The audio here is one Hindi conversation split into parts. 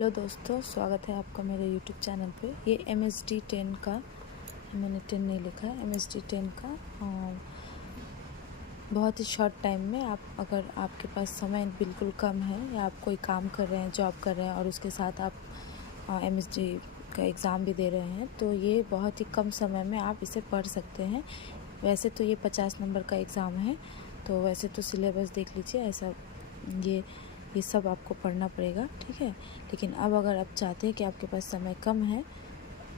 हेलो दोस्तों, स्वागत है आपका मेरे YouTube चैनल पे। ये MSD 10 का, मैंने 10 नहीं लिखा है, MSD 10 का बहुत ही शॉर्ट टाइम में आप, अगर आपके पास समय बिल्कुल कम है या आप कोई काम कर रहे हैं, जॉब कर रहे हैं और उसके साथ आप MSD का एग्ज़ाम भी दे रहे हैं, तो ये बहुत ही कम समय में आप इसे पढ़ सकते हैं। वैसे तो ये 50 नंबर का एग्ज़ाम है, तो वैसे तो सिलेबस देख लीजिए, ऐसा ये सब आपको पढ़ना पड़ेगा, ठीक है। लेकिन अब अगर आप चाहते हैं कि आपके पास समय कम है,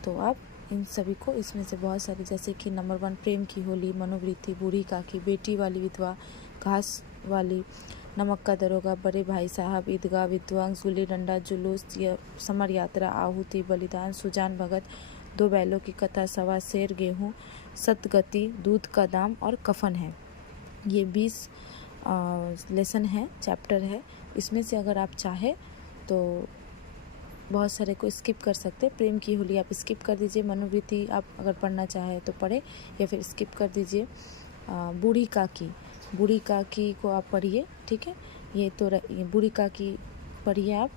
तो आप इन सभी को, इसमें से बहुत सारे, जैसे कि नंबर 1 प्रेम की होली, मनोवृत्ति, बूढ़ी काकी, बेटी वाली विधवा, घास वाली, नमक का दरोगा, बड़े भाई साहब, ईदगाह, विध्वंस, गुल्ली डंडा, जुलूस, समर यात्रा, आहुति, बलिदान, सुजान भगत, दो बैलों की कथा, सवा शेर, गेहूँ, सतगति, दूध का दाम और कफन है। ये 20 लेसन है, चैप्टर है। इसमें से अगर आप चाहे तो बहुत सारे को स्किप कर सकते हैं। प्रेम की होली आप स्किप कर दीजिए, मनोवृत्ति आप अगर पढ़ना चाहे तो पढ़े या फिर स्किप कर दीजिए। बूढ़ी काकी को आप पढ़िए, ठीक है। ये बूढ़ी काकी पढ़िए आप।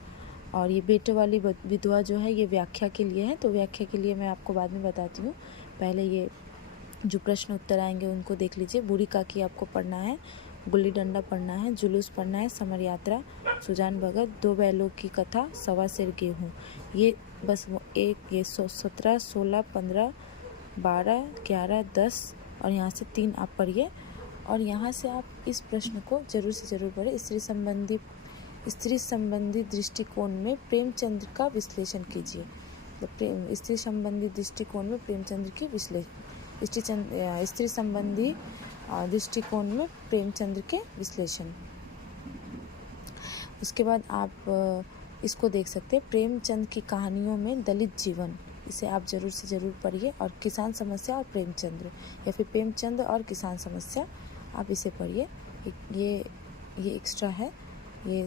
और ये बेटे वाली विधवा जो है, ये व्याख्या के लिए है, तो व्याख्या के लिए मैं आपको बाद में बताती हूँ। पहले ये जो प्रश्न उत्तर आएंगे उनको देख लीजिए। बूढ़ी काकी आपको पढ़ना है, गुल्ली डंडा पढ़ना है, जुलूस पढ़ना है, समर यात्रा, सुजान भगत, दो बैलों की कथा, सवा शेर गेहूँ। ये बस ये 17, 16, 15, 12, 11, 10 और यहाँ से 3 आप पढ़िए। और यहाँ से आप इस प्रश्न को जरूर से ज़रूर पढ़ें। स्त्री संबंधी दृष्टिकोण में प्रेमचंद्र का विश्लेषण कीजिए। स्त्री संबंधी दृष्टिकोण में प्रेमचंद्र की स्त्री संबंधी दृष्टिकोण में प्रेमचंद्र के विश्लेषण। उसके बाद आप इसको देख सकते हैं, प्रेमचंद की कहानियों में दलित जीवन, इसे आप ज़रूर से ज़रूर पढ़िए। और किसान समस्या और प्रेमचंद्र, या फिर प्रेमचंद और किसान समस्या, आप इसे पढ़िए। ये एक्स्ट्रा है, ये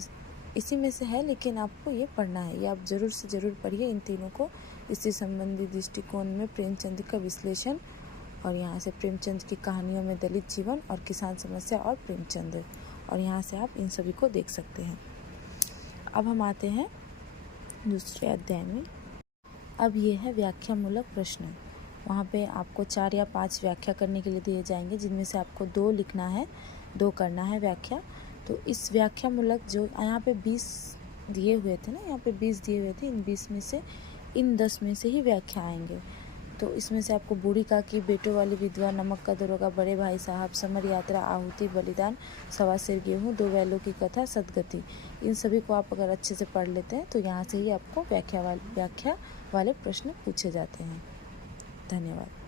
इसी में से है, लेकिन आपको ये पढ़ना है, ये आप ज़रूर से ज़रूर पढ़िए इन तीनों को। स्त्री संबंधी दृष्टिकोण में प्रेमचंद का विश्लेषण, और यहाँ से प्रेमचंद की कहानियों में दलित जीवन, और किसान समस्या और प्रेमचंद, और यहाँ से आप इन सभी को देख सकते हैं। अब हम आते हैं दूसरे अध्याय में। अब ये है व्याख्यामूलक प्रश्न। वहाँ पे आपको 4 या 5 व्याख्या करने के लिए दिए जाएंगे, जिनमें से आपको 2 लिखना है, 2 करना है व्याख्या। तो इस व्याख्यामूलक, जो यहाँ पे 20 दिए हुए थे ना, यहाँ पे 20 दिए हुए थे, इन 20 में से, इन 10 में से ही व्याख्या आएंगे। तो इसमें से आपको बूढ़ी काकी, बेटों वाली विधवा, नमक का दरोगा, बड़े भाई साहब, समर यात्रा, आहुति, बलिदान, सवा शेर गेहूँ, दो बैलों की कथा, सदगति, इन सभी को आप अगर अच्छे से पढ़ लेते हैं तो यहाँ से ही आपको व्याख्या वाले प्रश्न पूछे जाते हैं। धन्यवाद।